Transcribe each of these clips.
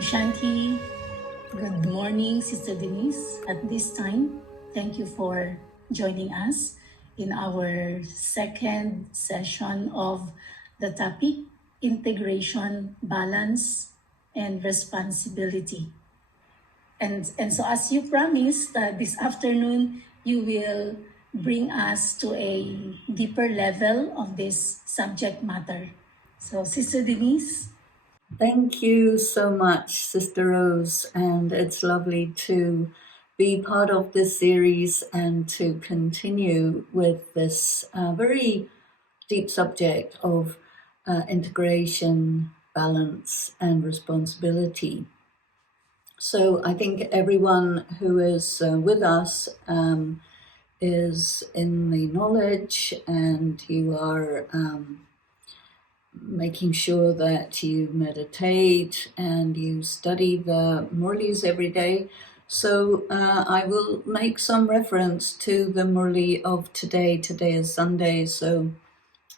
Shanti. Good morning, Sister Denise. At this time, thank you for joining us in our second session of the topic, Integration, Balance, and Responsibility. And so as you promised, this afternoon, you will bring us to a deeper level of this subject matter. So, Sister Denise. Thank you so much, Sister Rose, and it's lovely to be part of this series and to continue with this very deep subject of integration, balance, and responsibility. So I think everyone who is with us is in the knowledge, and you are making sure that you meditate and you study the Murlis every day. So I will make some reference to the Murli of today. Today is Sunday, so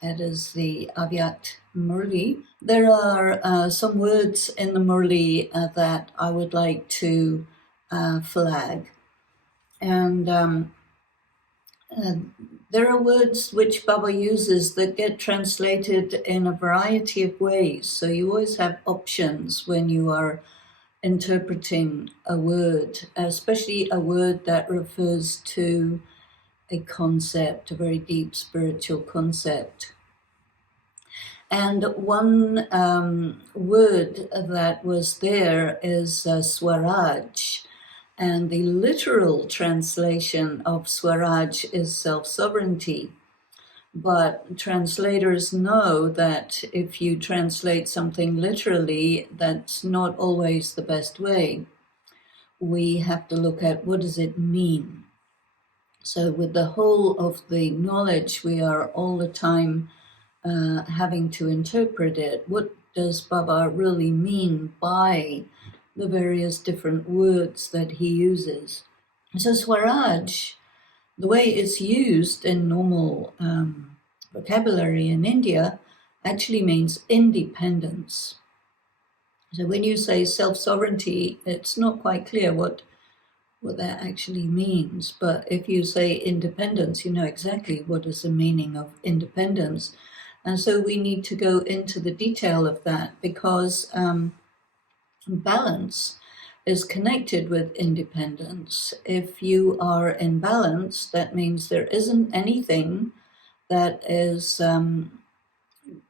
it is the Avyakt Murli. There are some words in the Murli that I would like to flag. And there are words which Baba uses that get translated in a variety of ways. So you always have options when you are interpreting a word, especially a word that refers to a concept, a very deep spiritual concept. And one word that was there is Swaraj. And the literal translation of Swaraj is self-sovereignty. But translators know that if you translate something literally, that's not always the best way. We have to look at what does it mean. So with the whole of the knowledge, we are all the time having to interpret it. What does Baba really mean by the various different words that he uses? So Swaraj, the way it's used in normal vocabulary in India, actually means independence. So when you say self-sovereignty, it's not quite clear what that actually means. But if you say independence, you know exactly what is the meaning of independence. And so we need to go into the detail of that, because balance is connected with independence. If you are in balance, that means there isn't anything that is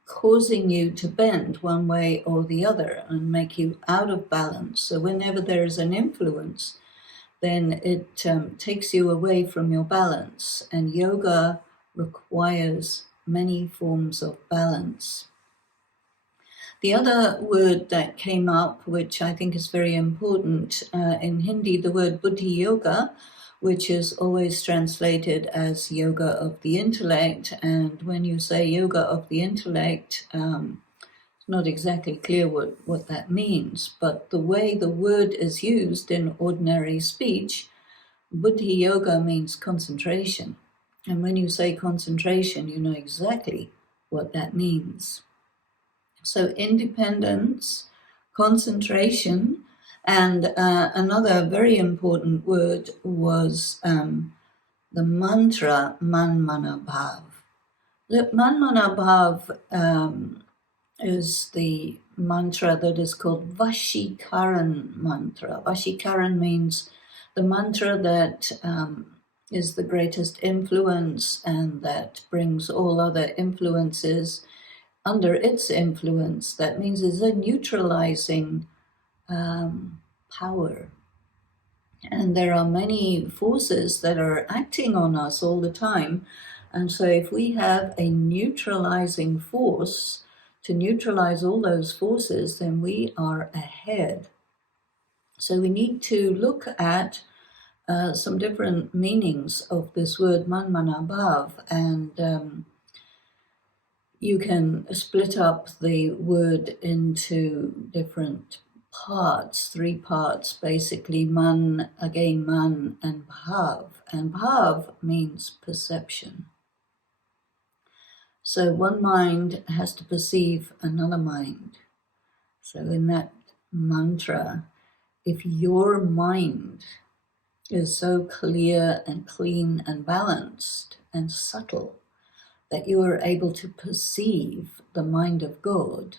causing you to bend one way or the other and make you out of balance. So whenever there is an influence, then it takes you away from your balance. And yoga requires many forms of balance. The other word that came up, which I think is very important in Hindi, the word Buddhi Yoga, which is always translated as yoga of the intellect. And when you say yoga of the intellect, it's not exactly clear what that means. But the way the word is used in ordinary speech, Buddhi Yoga means concentration. And when you say concentration, you know exactly what that means. So independence, concentration, and another very important word was the mantra Man-Mana Bhav. The Man-Mana Bhav is the mantra that is called Vashikaran mantra. Vashikaran means the mantra that is the greatest influence and that brings all other influences under its influence. That means it's a neutralizing power. And there are many forces that are acting on us all the time. And so if we have a neutralizing force to neutralize all those forces, then we are ahead. So we need to look at some different meanings of this word Man-Mana Bhav, and you can split up the word into different parts, 3 parts, basically man, again man, and bhav. And bhav means perception. So one mind has to perceive another mind. So in that mantra if your mind is so clear and clean and balanced and subtle that you are able to perceive the mind of God,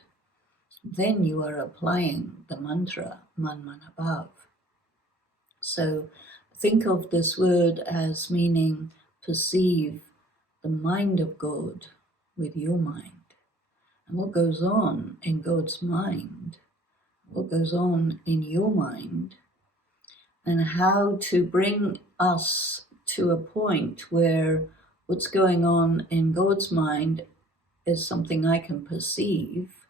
then you are applying the mantra Man Man Abhav. So think of this word as meaning perceive the mind of God with your mind. And what goes on in God's mind, what goes on in your mind, and how to bring us to a point where what's going on in God's mind is something I can perceive,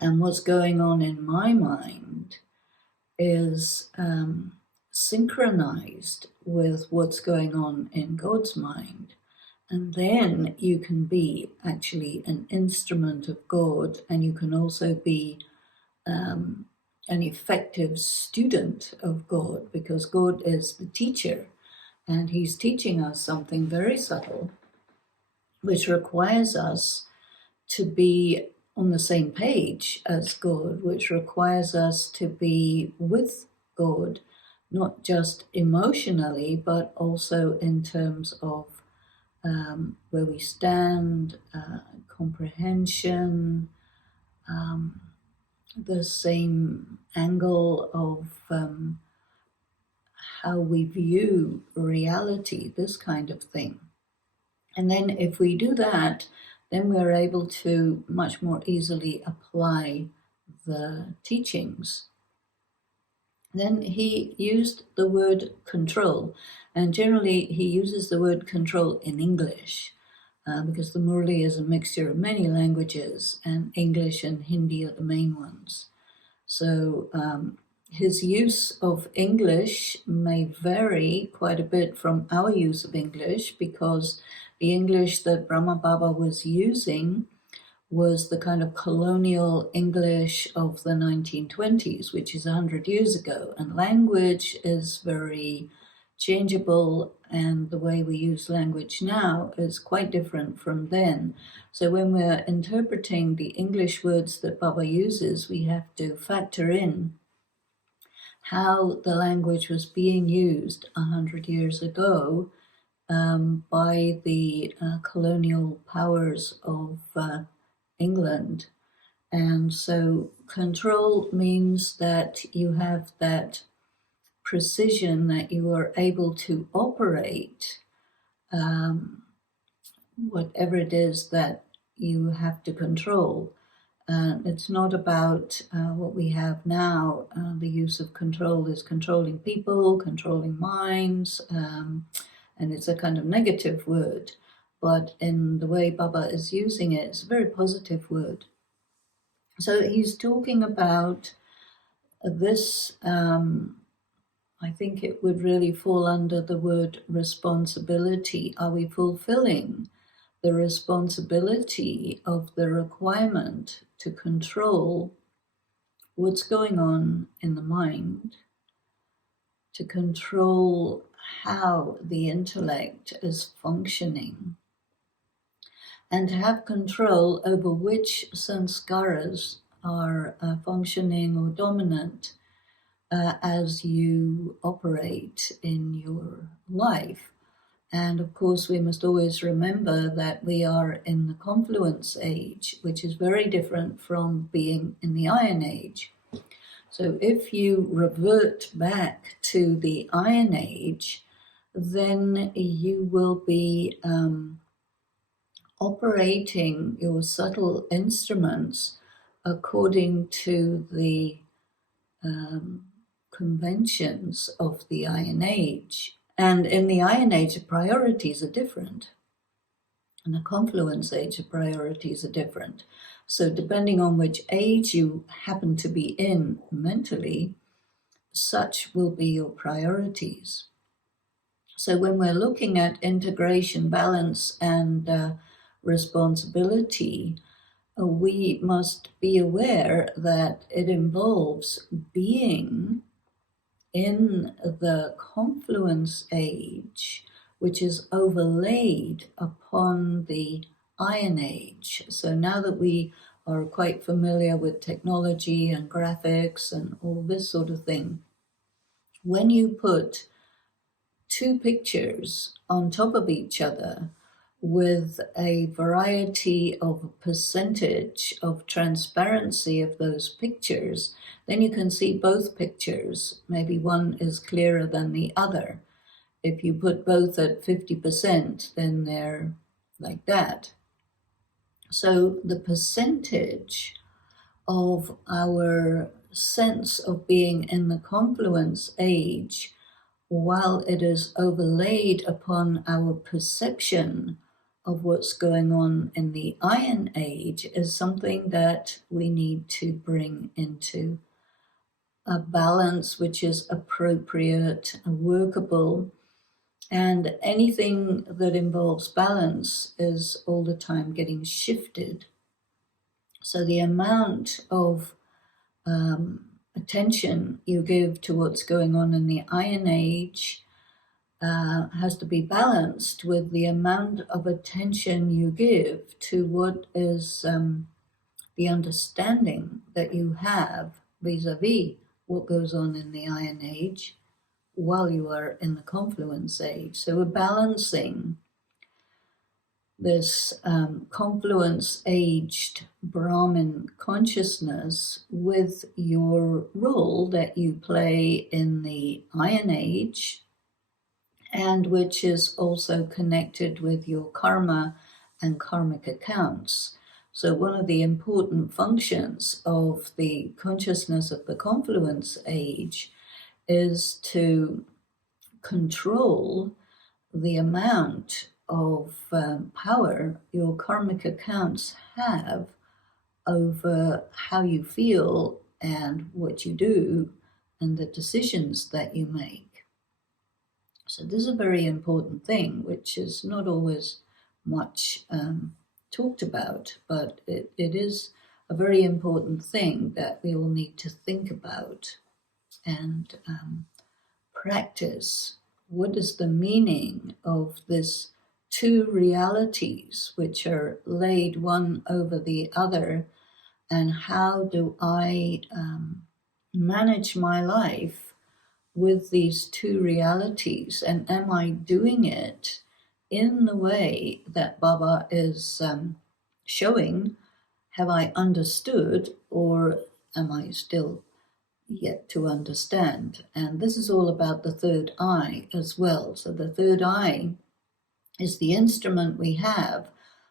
and what's going on in my mind is synchronized with what's going on in God's mind. And then you can be actually an instrument of God, and you can also be an effective student of God, because God is the teacher and he's teaching us something very subtle, which requires us to be on the same page as God, which requires us to be with God, not just emotionally, but also in terms of where we stand, comprehension, the same angle of how we view reality, this kind of thing. And then if we do that, then we're able to much more easily apply the teachings. Then he used the word control, and generally he uses the word control in English, because the Murli is a mixture of many languages, and English and Hindi are the main ones. So his use of English may vary quite a bit from our use of English, because the English that Brahma Baba was using was the kind of colonial English of the 1920s, which is 100 years ago. And language is very changeable, and the way we use language now is quite different from then. So when we're interpreting the English words that Baba uses, we have to factor in how the language was being used 100 years ago by the colonial powers of England. And so control means that you have that precision, that you are able to operate whatever it is that you have to control. It's not about what we have now. The use of control is controlling people, controlling minds, and it's a kind of negative word. But in the way Baba is using it, it's a very positive word. So he's talking about this, I think it would really fall under the word responsibility. Are we fulfilling the responsibility of the requirement to control what's going on in the mind, to control how the intellect is functioning, and to have control over which sanskaras are functioning or dominant as you operate in your life. And of course, we must always remember that we are in the confluence age, which is very different from being in the Iron Age. So if you revert back to the Iron Age, then you will be operating your subtle instruments according to the conventions of the Iron Age. And in the Iron Age, the priorities are different. In the Confluence Age, the priorities are different. So depending on which age you happen to be in mentally, such will be your priorities. So when we're looking at integration, balance, and responsibility, we must be aware that it involves being in the confluence age, which is overlaid upon the Iron Age. So now that we are quite familiar with technology and graphics and all this sort of thing, when you put two pictures on top of each other with a variety of percentage of transparency of those pictures, then you can see both pictures. Maybe one is clearer than the other. If you put both at 50%, then they're like that. So the percentage of our sense of being in the confluence age, while it is overlaid upon our perception of what's going on in the Iron Age, is something that we need to bring into a balance which is appropriate and workable. And anything that involves balance is all the time getting shifted. So the amount of attention you give to what's going on in the Iron Age has to be balanced with the amount of attention you give to what is the understanding that you have vis-a-vis what goes on in the Iron Age while you are in the confluence age. So we're balancing this confluence-aged Brahmin consciousness with your role that you play in the Iron Age, and which is also connected with your karma and karmic accounts. So one of the important functions of the consciousness of the confluence age is to control the amount of power your karmic accounts have over how you feel and what you do and the decisions that you make. So this is a very important thing, which is not always much talked about, but it is a very important thing that we all need to think about and practice. What is the meaning of this two realities which are laid one over the other, and how do I manage my life with these two realities, and am I doing it in the way that Baba is showing? Have I understood, or am I still yet to understand? And this is all about the third eye as well. So the third eye is the instrument we have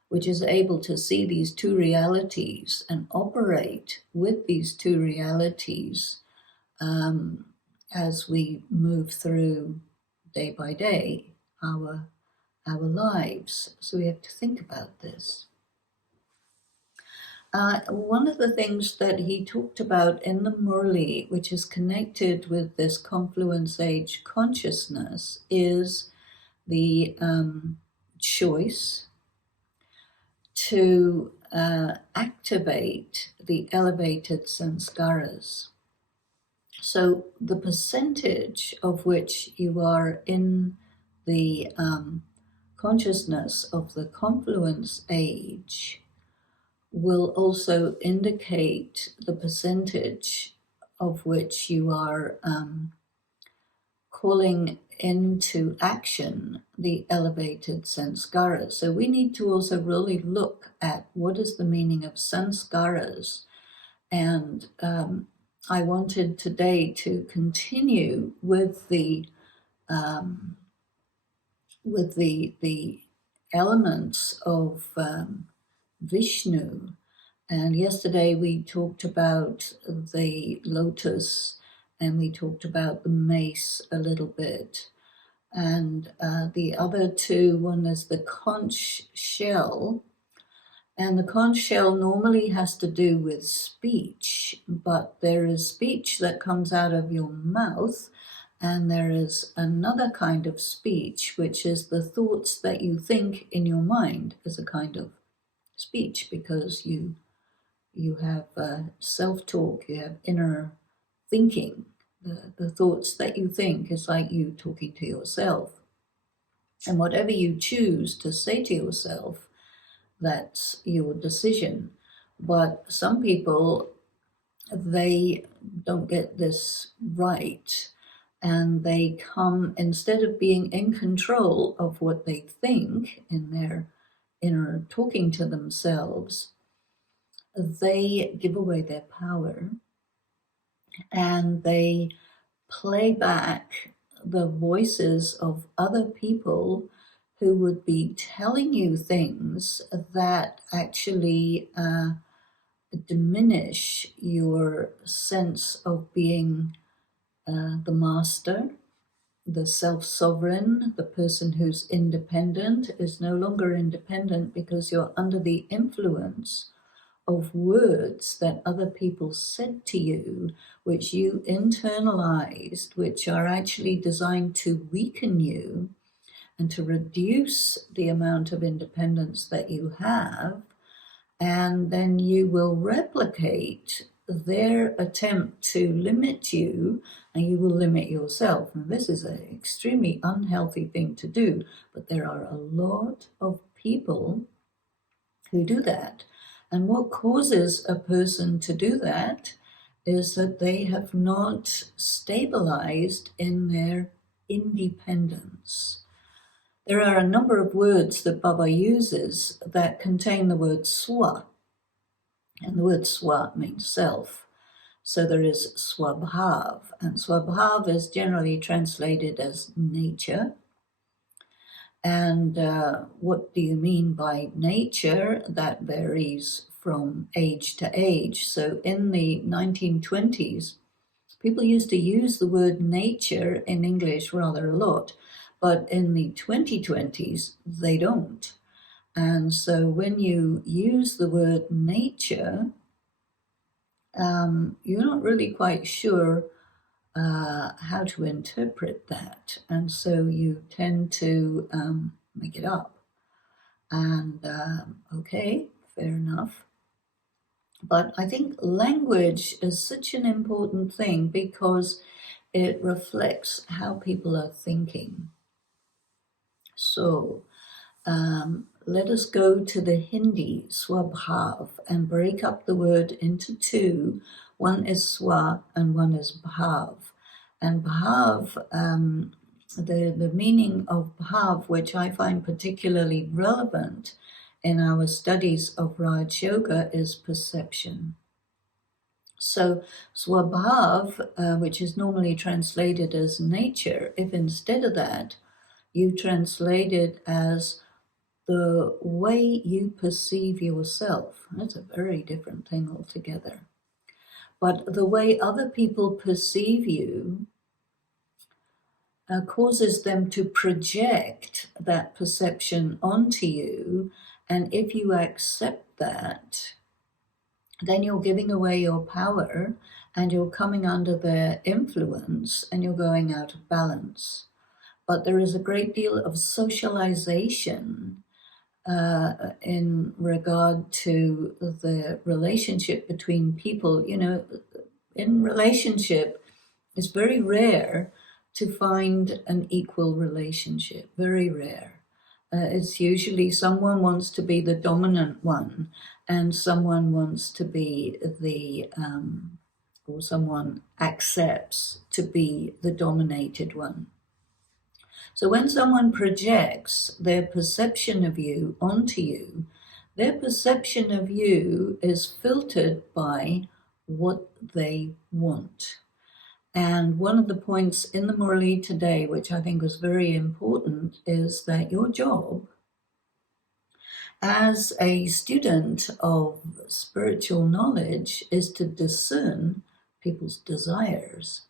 which is able to see these two realities and operate with these two realities as we move through day by day our lives. So we have to think about this. One of the things that he talked about in the Murli, which is connected with this confluence age consciousness, is the choice to activate the elevated sanskaras. So the percentage of which you are in the consciousness of the confluence age will also indicate the percentage of which you are calling into action the elevated sanskaras. So we need to also really look at what is the meaning of sanskaras. And I wanted today to continue with the elements of Vishnu. And yesterday we talked about the lotus, and we talked about the mace a little bit. And the other two, one is the conch shell. And the conch shell normally has to do with speech, but there is speech that comes out of your mouth, and there is another kind of speech, which is the thoughts that you think in your mind as a kind of speech, because you have self-talk, you have inner thinking. The thoughts that you think is like you talking to yourself. And whatever you choose to say to yourself, that's your decision. But some people, they don't get this right, and they come, instead of being in control of what they think in their inner talking to themselves, they give away their power and they play back the voices of other people who would be telling you things that actually diminish your sense of being the master, the self-sovereign. The person who's independent is no longer independent because you're under the influence of words that other people said to you, which you internalized, which are actually designed to weaken you and to reduce the amount of independence that you have. And then you will replicate their attempt to limit you, and you will limit yourself. And this is an extremely unhealthy thing to do, but there are a lot of people who do that. And what causes a person to do that is that they have not stabilized in their independence. There are a number of words that Baba uses that contain the word swa, and the word swa means self. So there is swabhav, and swabhav is generally translated as nature. And what do you mean by nature? That varies from age to age. So in the 1920s, people used to use the word nature in English rather a lot, but in the 2020s, they don't. And so when you use the word nature, you're not really quite sure how to interpret that. And so you tend to make it up. And okay, fair enough. But I think language is such an important thing because it reflects how people are thinking. So let us go to the Hindi swabhav and break up the word into two. One is swa and one is bhav. And bhav, the meaning of bhav, which I find particularly relevant in our studies of Raj Yoga, is perception. So swabhav, which is normally translated as nature, if instead of that you translate it as the way you perceive yourself, that's a very different thing altogether. But the way other people perceive you causes them to project that perception onto you. And if you accept that, then you're giving away your power and you're coming under their influence and you're going out of balance. But there is a great deal of socialization in regard to the relationship between people. You know, in relationship, it's very rare to find an equal relationship, very rare. It's usually someone wants to be the dominant one and someone wants to be or someone accepts to be the dominated one. So when someone projects their perception of you onto you, their perception of you is filtered by what they want. And one of the points in the Murali today, which I think was very important, is that your job as a student of spiritual knowledge is to discern people's desires.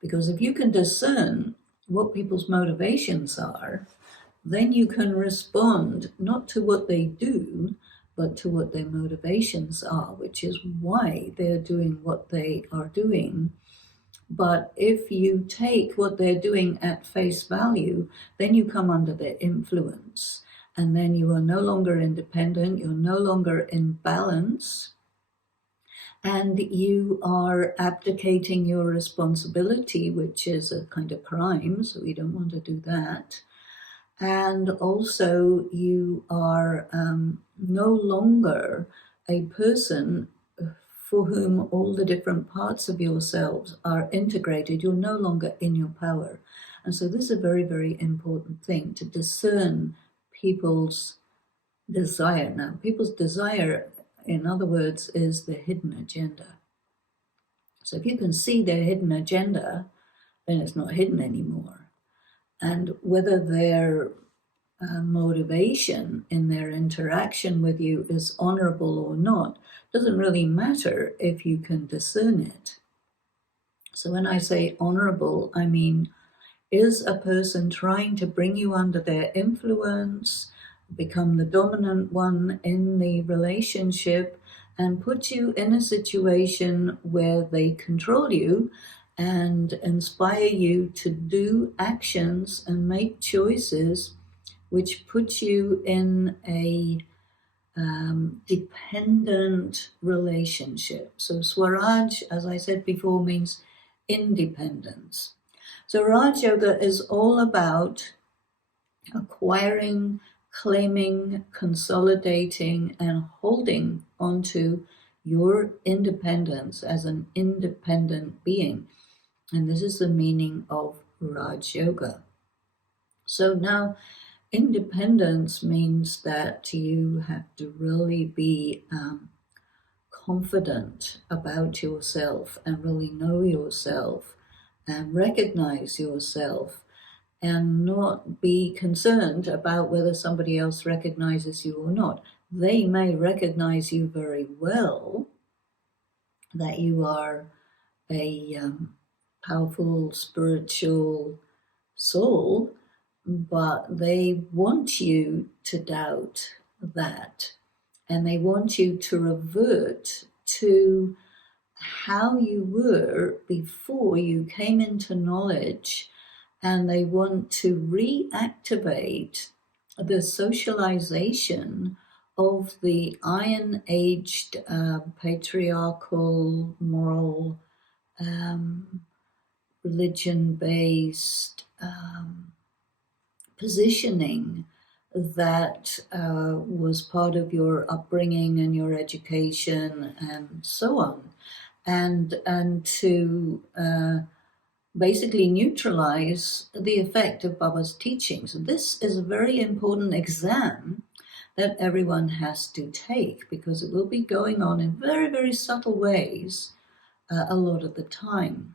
Because if you can discern what people's motivations are, then you can respond not to what they do, but to what their motivations are, which is why they're doing what they are doing. But if you take what they're doing at face value, then you come under their influence. And then you are no longer independent, you're no longer in balance, and you are abdicating your responsibility, which is a kind of crime, so we don't want to do that. And also you are no longer a person for whom all the different parts of yourselves are integrated, you're no longer in your power. And so this is a very, very important thing, to discern people's desire. Now, people's desire, in other words, is the hidden agenda. So if you can see their hidden agenda, then it's not hidden anymore. And whether their motivation in their interaction with you is honorable or not doesn't really matter if you can discern it. So when I say honorable, I mean, is a person trying to bring you under their influence, become the dominant one in the relationship, and put you in a situation where they control you and inspire you to do actions and make choices which puts you in a dependent relationship. So Swaraj, as I said before, means independence. So Raj Yoga is all about acquiring, claiming, consolidating, and holding onto your independence as an independent being. And this is the meaning of Raj Yoga. So now, independence means that you have to really be confident about yourself and really know yourself and recognize yourself and not be concerned about whether somebody else recognizes you or not. They may recognize you very well, that you are a powerful spiritual soul, but they want you to doubt that, and they want you to revert to how you were before you came into knowledge, and they want to reactivate the socialization of the iron-aged patriarchal, moral, religion-based positioning that was part of your upbringing and your education and so on, and to basically neutralize the effect of Baba's teachings. This is a very important exam that everyone has to take, because it will be going on in very, very subtle ways a lot of the time.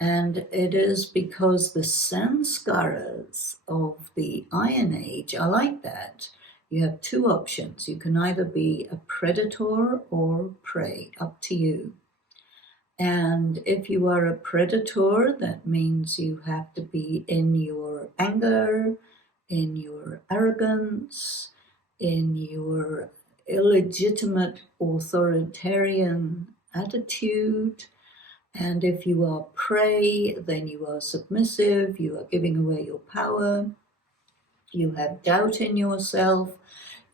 And it is because the sanskaras of the Iron Age are like that. You have two options. You can either be a predator or prey, up to you. And if you are a predator, that means you have to be in your anger, in your arrogance, in your illegitimate authoritarian attitude. And if you are prey, then you are submissive, you are giving away your power, you have doubt in yourself,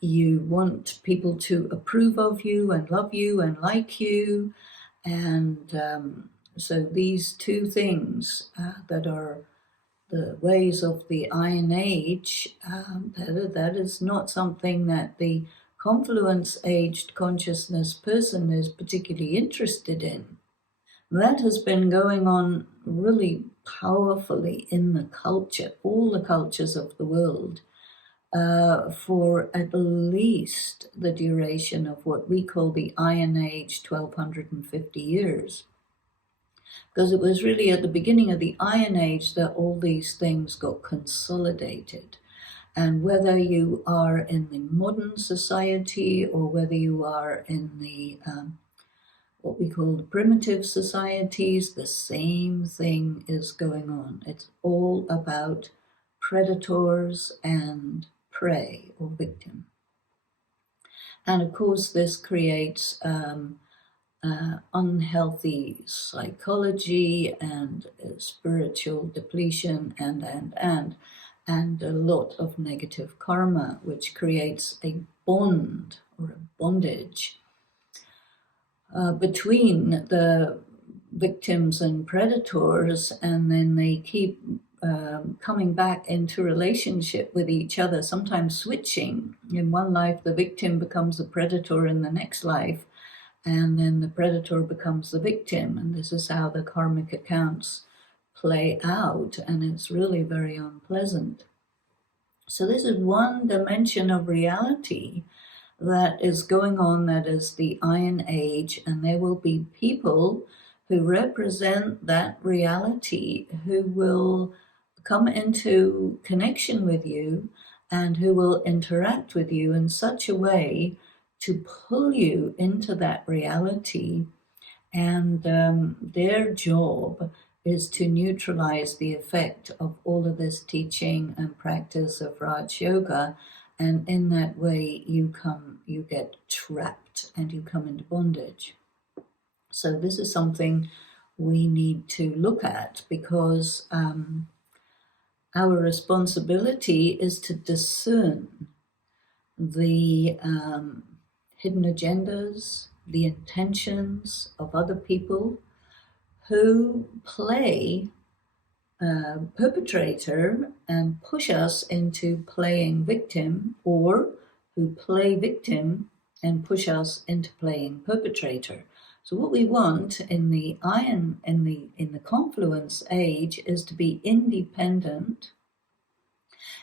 you want people to approve of you and love you and like you. And so these two things that are the ways of the Iron Age, that is not something that the confluence-aged consciousness person is particularly interested in. That has been going on really powerfully in the culture, all the cultures of the world, for at least the duration of what we call the Iron Age, 1250 years. Because it was really at the beginning of the Iron Age that all these things got consolidated. And whether you are in the modern society or whether you are in the what we call the primitive societies, the same thing is going on. It's all about predators and prey or victim. And of course, this creates unhealthy psychology and spiritual depletion and a lot of negative karma, which creates a bond or a bondage between the victims and predators, and then they keep coming back into relationship with each other, sometimes switching. In one life, the victim becomes the predator, in the next life, and then the predator becomes the victim. And this is how the karmic accounts play out, and it's really very unpleasant. So this is one dimension of reality that is going on, that is the Iron Age, and there will be people who represent that reality who will come into connection with you and who will interact with you in such a way to pull you into that reality. And their job is to neutralize the effect of all of this teaching and practice of Raj Yoga. And in that way, you get trapped and you come into bondage. So this is something we need to look at, because our responsibility is to discern the hidden agendas, the intentions of other people who play perpetrator and push us into playing victim, or who play victim and push us into playing perpetrator. So what we want in the confluence age is to be independent,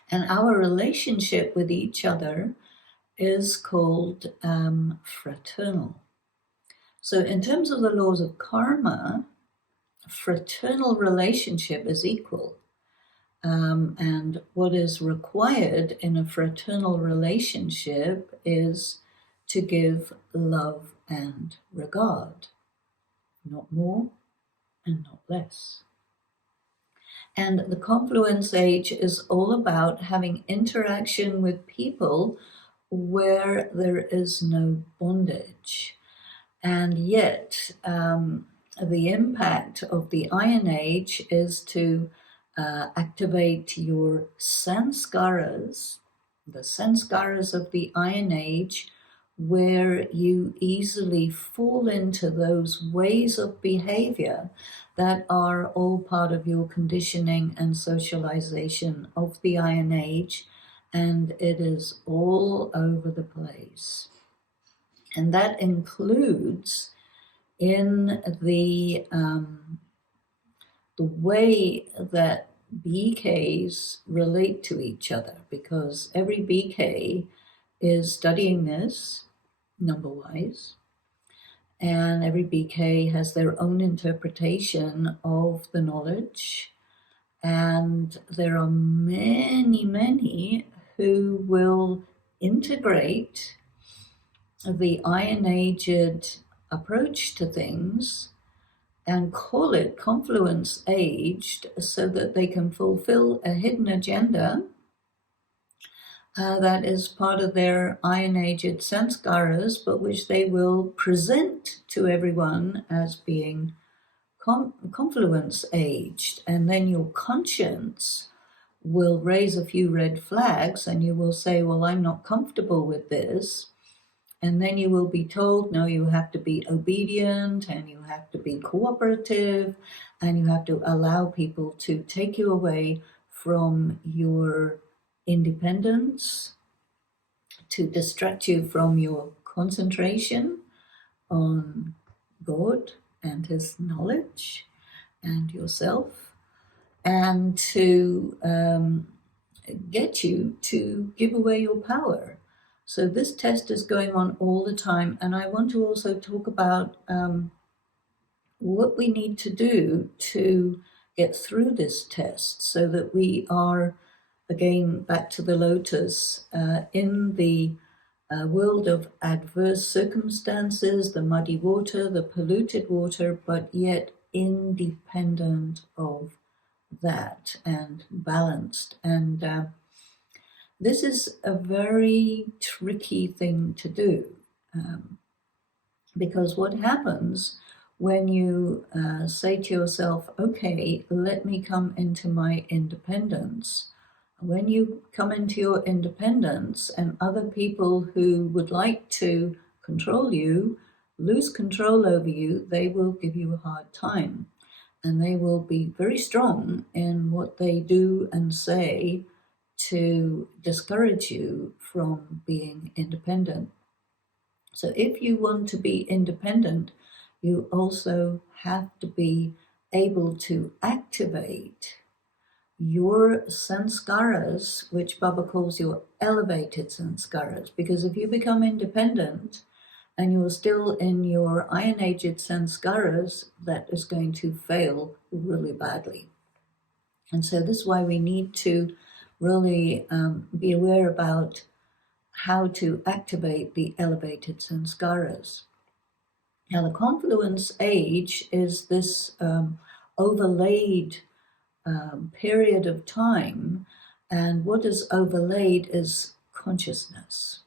and our relationship with each other is called fraternal. So in terms of the laws of karma, fraternal relationship is equal. And what is required in a fraternal relationship is to give love and regard, not more and not less. And the confluence age is all about having interaction with people where there is no bondage. And yet, the impact of the Iron Age is to activate your sanskaras, the sanskaras of the Iron Age, where you easily fall into those ways of behavior that are all part of your conditioning and socialization of the Iron Age, and it is all over the place. And that includes in the way that BKs relate to each other, because every BK is studying this number-wise, and every BK has their own interpretation of the knowledge, and there are many, many who will integrate the Iron-aged approach to things and call it confluence aged, so that they can fulfill a hidden agenda that is part of their Iron-aged sanskaras, but which they will present to everyone as being confluence aged. And then your conscience will raise a few red flags, and you will say, well, I'm not comfortable with this. And then you will be told, no, you have to be obedient, and you have to be cooperative, and you have to allow people to take you away from your independence, to distract you from your concentration on God and His knowledge and yourself, and to get you to give away your power. So this test is going on all the time, and I want to also talk about what we need to do to get through this test, so that we are, again, back to the lotus, in the world of adverse circumstances, the muddy water, the polluted water, but yet independent of that and balanced. And this is a very tricky thing to do, because what happens when you say to yourself, okay, let me come into my independence. When you come into your independence and other people who would like to control you lose control over you, they will give you a hard time. and they will be very strong in what they do and say to discourage you from being independent. So if you want to be independent, you also have to be able to activate your sanskaras, which Baba calls your elevated sanskaras, because if you become independent and you're still in your iron-aged sanskaras, that is going to fail really badly. And so this is why we need to really be aware about how to activate the elevated sanskaras. Now, the confluence age is this overlaid period of time, and what is overlaid is consciousness.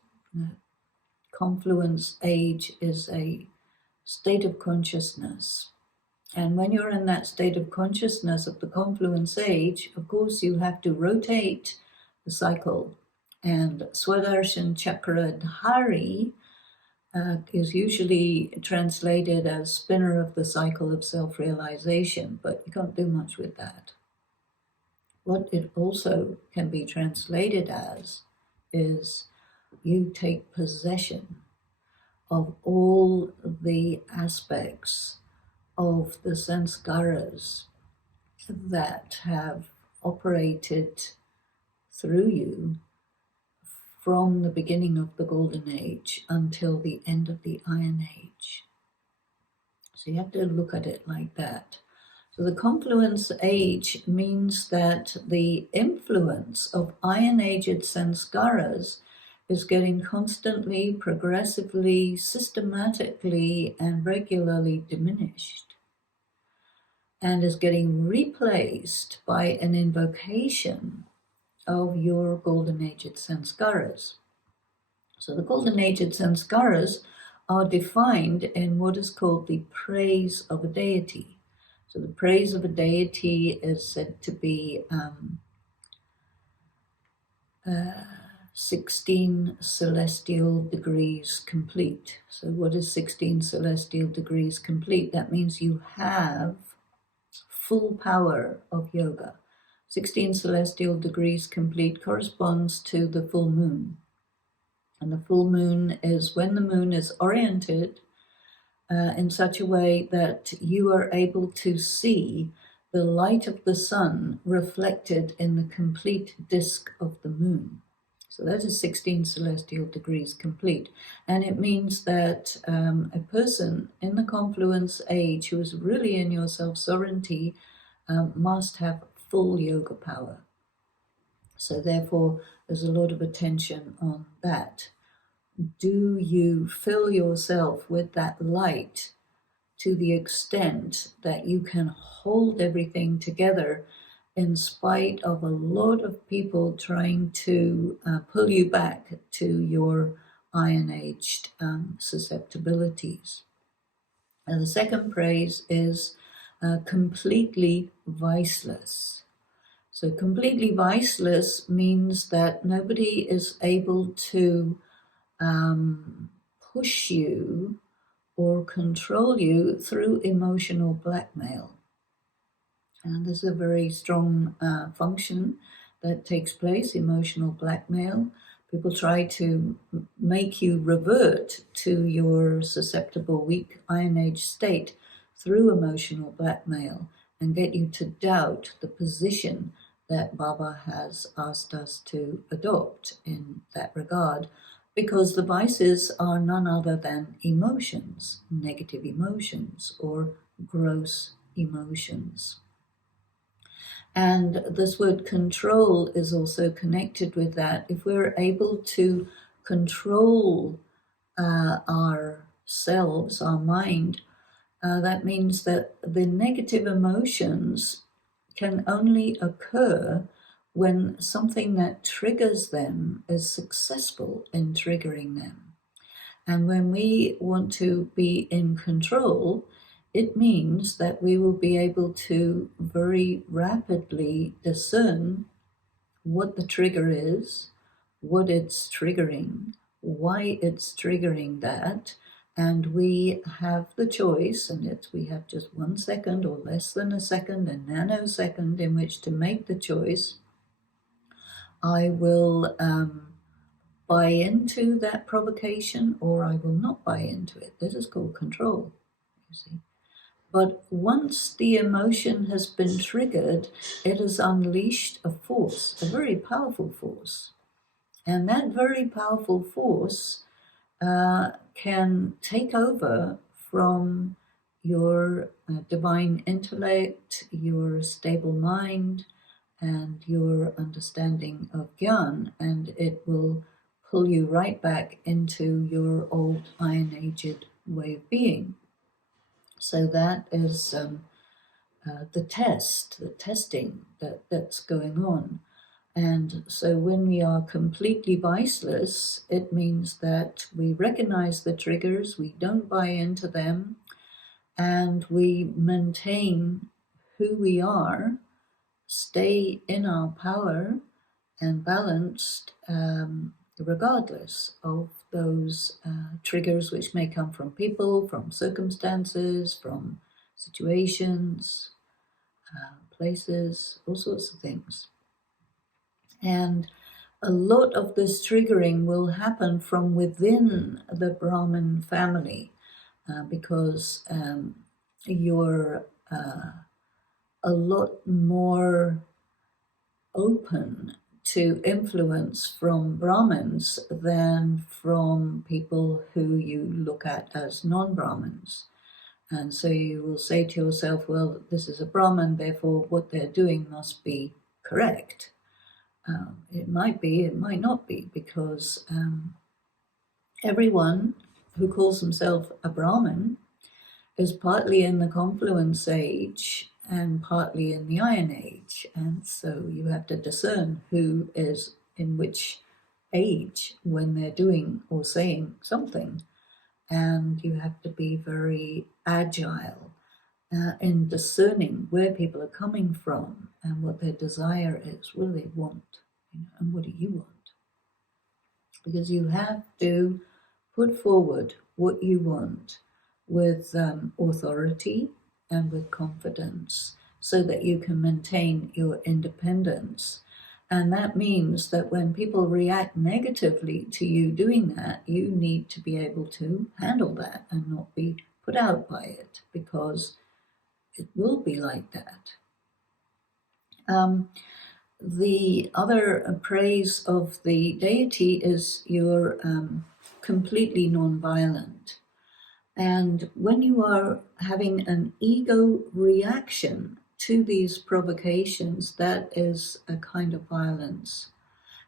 Confluence age is a state of consciousness. And when you're in that state of consciousness of the confluence age, of course, you have to rotate the cycle. And Swadershan Chakra Dhari is usually translated as spinner of the cycle of self-realization, but you can't do much with that. What it also can be translated as is you take possession of all the aspects of the sanskaras that have operated through you from the beginning of the Golden Age until the end of the Iron Age. So you have to look at it like that. So the confluence age means that the influence of iron-aged sanskaras is getting constantly, progressively, systematically, and regularly diminished, and is getting replaced by an invocation of your golden-aged sanskaras. So the golden-aged sanskaras are defined in what is called the praise of a deity. So the praise of a deity is said to be 16 celestial degrees complete. So what is 16 celestial degrees complete? That means you have full power of yoga. 16 celestial degrees complete corresponds to the full moon. And the full moon is when the moon is oriented in such a way that you are able to see the light of the sun reflected in the complete disk of the moon. So that is 16 celestial degrees complete. And it means that a person in the confluence age who is really in your self-sovereignty must have full yoga power. So therefore, there's a lot of attention on that. Do you fill yourself with that light to the extent that you can hold everything together in spite of a lot of people trying to pull you back to your iron-aged susceptibilities? And the second praise is completely viceless. So completely viceless means that nobody is able to push you or control you through emotional blackmail. And this is a very strong function that takes place, emotional blackmail. People try to make you revert to your susceptible, weak, iron-age state through emotional blackmail and get you to doubt the position that Baba has asked us to adopt in that regard, because the vices are none other than emotions, negative emotions or gross emotions. And this word control is also connected with that. If we're able to control ourselves, our mind, that means that the negative emotions can only occur when something that triggers them is successful in triggering them. And when we want to be in control, it means that we will be able to very rapidly discern what the trigger is, what it's triggering, why it's triggering that, And we have the choice, and we have just 1 second or less than a second, a nanosecond in which to make the choice. I will buy into that provocation, or I will not buy into it. This is called control, you see. But once the emotion has been triggered, it has unleashed a force, a very powerful force. And that very powerful force can take over from your divine intellect, your stable mind, and your understanding of Gyan, and it will pull you right back into your old Iron Aged way of being. So that is the testing that's going on. And so when we are completely viceless, it means that we recognize the triggers, we don't buy into them, and we maintain who we are, stay in our power and balanced regardless of those triggers which may come from people, from circumstances, from situations, places, all sorts of things. And a lot of this triggering will happen from within the Brahmin family because you're a lot more open to influence from Brahmins than from people who you look at as non-Brahmins. And so you will say to yourself, well, this is a Brahmin, therefore what they're doing must be correct. It might be, it might not be, because everyone who calls himself a Brahmin is partly in the confluence age and partly in the Iron Age. And so you have to discern who is in which age when they're doing or saying something. And you have to be very agile in discerning where people are coming from and what their desire is. What do they want? And what do you want? Because you have to put forward what you want with authority and with confidence so that you can maintain your independence. And that means that when people react negatively to you doing that, you need to be able to handle that and not be put out by it, because it will be like that. The other praise of the deity is you're completely non-violent. And when you are having an ego reaction to these provocations, that is a kind of violence.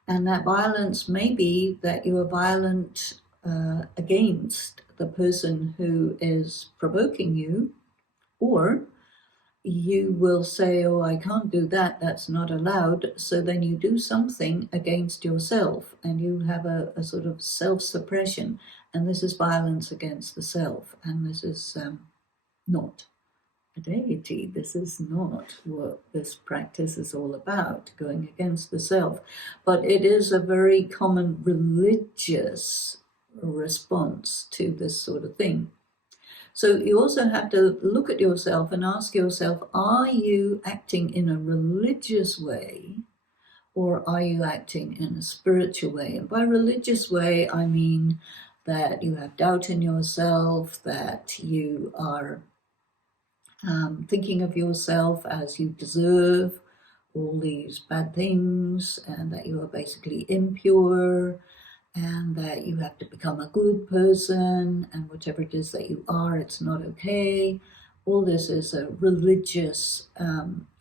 And that violence may be that you are violent against the person who is provoking you, or you will say, oh, I can't do that, that's not allowed. So then you do something against yourself and you have a sort of self-suppression. And this is violence against the self. And this is not a deity. This is not what this practice is all about, going against the self. But it is a very common religious response to this sort of thing. So you also have to look at yourself and ask yourself, are you acting in a religious way or are you acting in a spiritual way? And by religious way, I mean that you have doubt in yourself, that you are thinking of yourself as you deserve all these bad things, and that you are basically impure, and that you have to become a good person, and whatever it is that you are, it's not okay. All this is a religious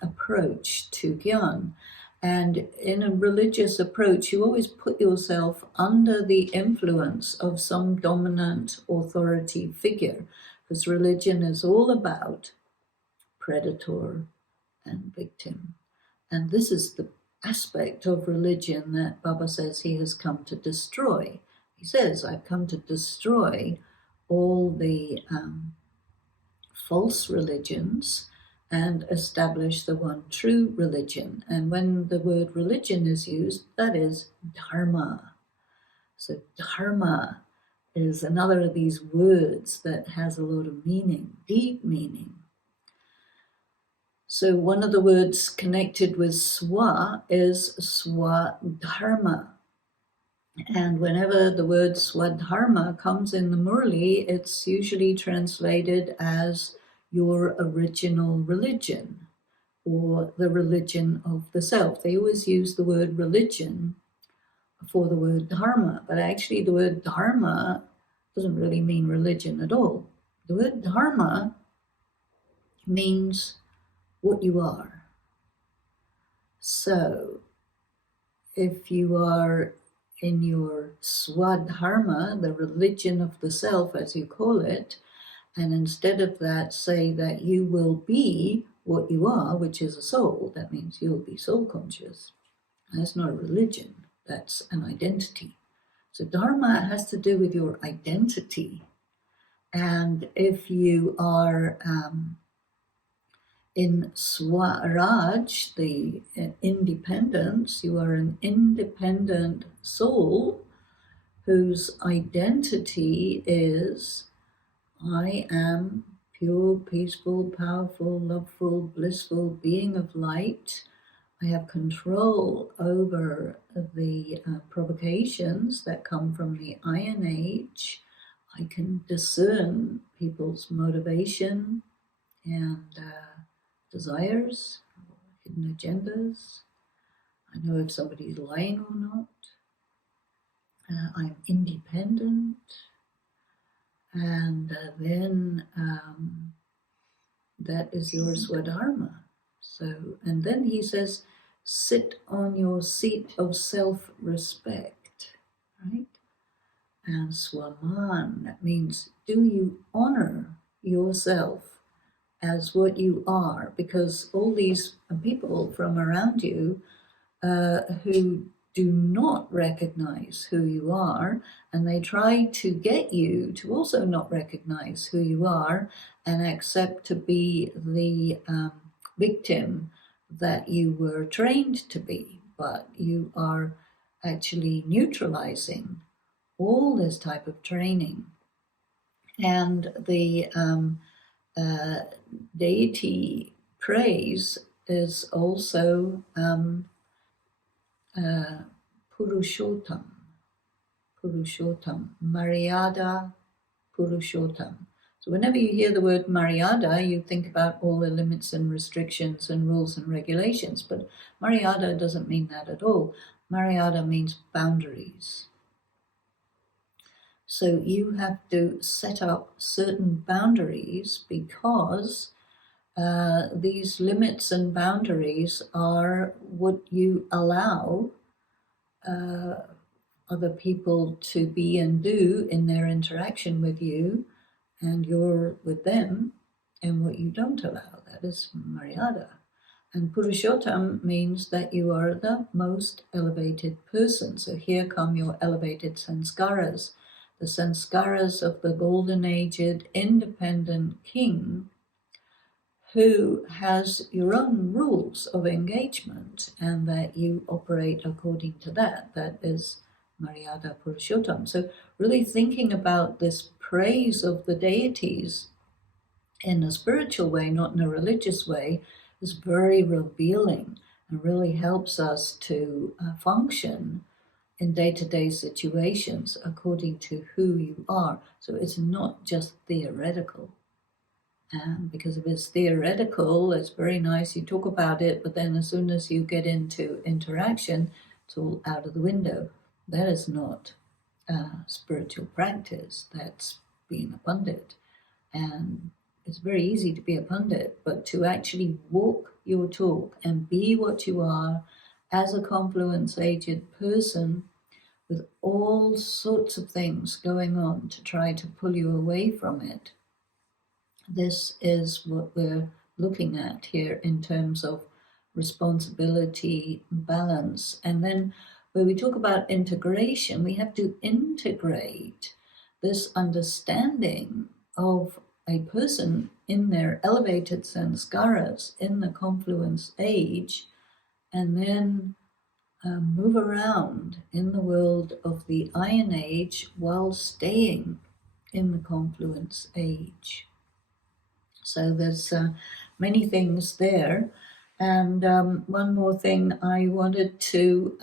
approach to Gyan. And in a religious approach, you always put yourself under the influence of some dominant authority figure, because religion is all about predator and victim. And this is the aspect of religion that Baba says he has come to destroy. He says, I've come to destroy all the false religions and establish the one true religion. And when the word religion is used, that is dharma. So dharma is another of these words that has a lot of meaning, deep meaning. So one of the words connected with swa is swadharma. And whenever the word swadharma comes in the Murli, it's usually translated as your original religion or the religion of the self. They always use the word religion for the word dharma, but actually the word dharma doesn't really mean religion at all. The word dharma means what you are. So if you are in your swadharma, the religion of the self, as you call it, and instead of that, say that you will be what you are, which is a soul, that means you'll be soul conscious. That's not a religion, that's an identity. So dharma has to do with your identity. And if you are in Swaraj, the independence, you are an independent soul whose identity is I am pure, peaceful, powerful, loveful, blissful being of light. I have control over the provocations that come from the Iron Age. I can discern people's motivation and desires, hidden agendas. I know if somebody's lying or not. I'm independent. And then that is your swadharma. So, and then he says, sit on your seat of self-respect, right? And swaman, that means, do you honor yourself as what you are? Because all these people from around you who do not recognize who you are, and they try to get you to also not recognize who you are and accept to be the victim that you were trained to be, but you are actually neutralizing all this type of training. And the deity praise is also Purushottam, Maryada Purushottam. So whenever you hear the word Maryada, you think about all the limits and restrictions and rules and regulations, but Maryada doesn't mean that at all. Maryada means boundaries. So you have to set up certain boundaries because these limits and boundaries are what you allow other people to be and do in their interaction with you, and you're with them, and what you don't allow. That is Maryada. And Purushottam means that you are the most elevated person. So here come your elevated sanskaras, the sanskaras of the golden-aged independent king who has your own rules of engagement and that you operate according to that. That is Maryada Purushottam. So really thinking about this praise of the deities in a spiritual way, not in a religious way, is very revealing and really helps us to function in day-to-day situations according to who you are. So it's not just theoretical. Because if it's theoretical, it's very nice, you talk about it, but then as soon as you get into interaction, it's all out of the window. That is not spiritual practice, that's being a pundit. And it's very easy to be a pundit, but to actually walk your talk and be what you are as a confluence-aged person with all sorts of things going on to try to pull you away from it. This is what we're looking at here in terms of responsibility, balance. And then when we talk about integration, we have to integrate this understanding of a person in their elevated sanskaras in the confluence age, and then move around in the world of the Iron Age while staying in the Confluence Age. So there's many things there. And one more thing I wanted to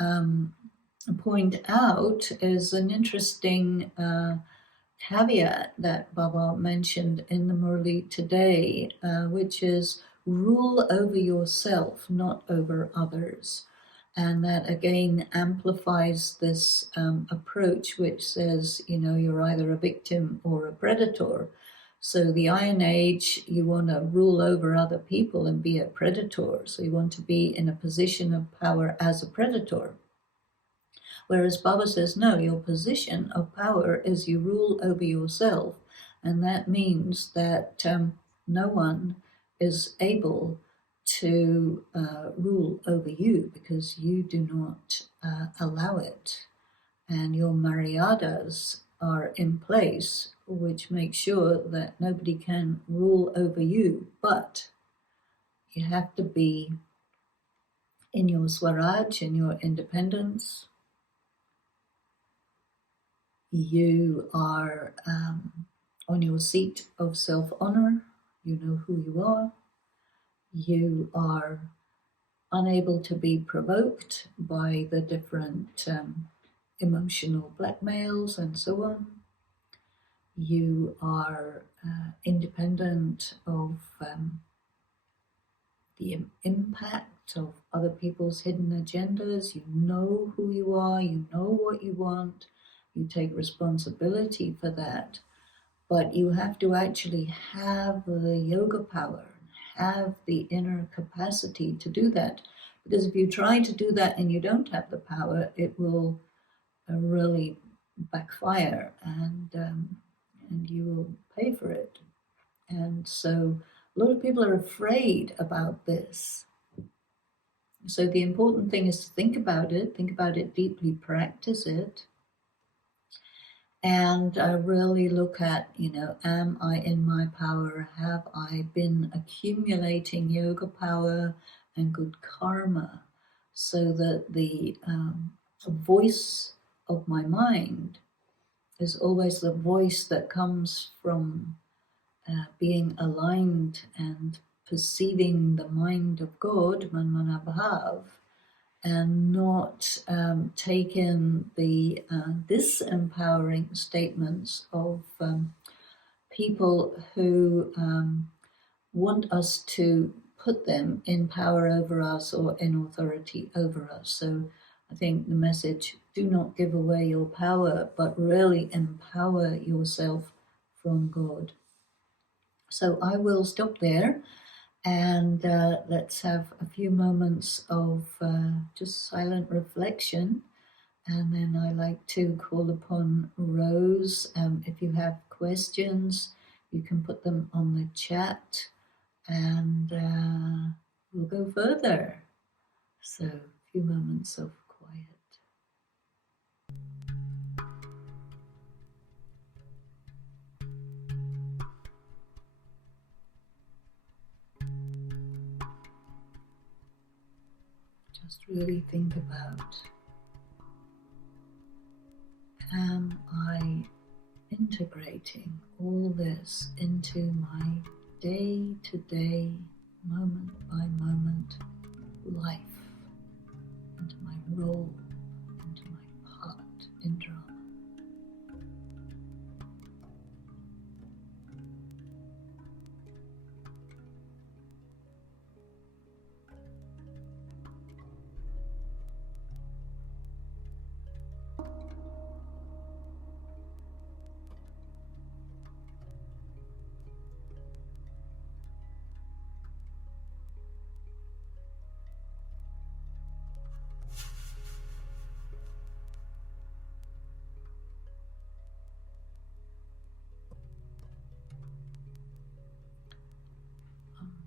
point out is an interesting caveat that Baba mentioned in the Murli today, which is rule over yourself, not over others. And that again amplifies this approach, which says, you're either a victim or a predator. So the Iron Age, you want to rule over other people and be a predator. So you want to be in a position of power as a predator. Whereas Baba says, no, your position of power is you rule over yourself. And that means that no one is able to rule over you because you do not allow it. And your maryadas are in place, which make sure that nobody can rule over you. But you have to be in your swaraj, in your independence. You are on your seat of self-honor. You know who you are. You are unable to be provoked by the different emotional blackmails and so on. You are independent of the impact of other people's hidden agendas. You know who you are. You know what you want. You take responsibility for that. But you have to actually have the yoga power, have the inner capacity to do that. Because if you try to do that and you don't have the power, it will really backfire, and you will pay for it. And so a lot of people are afraid about this. So the important thing is to think about it deeply, practice it, and really look at, am I in my power? Have I been accumulating yoga power and good karma so that the voice of my mind is always the voice that comes from being aligned and perceiving the mind of God, Manmanabhav, and not take in the disempowering statements of people who want us to put them in power over us or in authority over us. So I think the message, do not give away your power, but really empower yourself from God. So I will stop there. And let's have a few moments of just silent reflection. And then I like to call upon Rose. If you have questions, you can put them on the chat, and we'll go further. So a few moments of quiet. Just really think about, am I integrating all this into my day-to-day, moment-by-moment life, into my role, into my part in drama?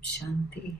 Shanti.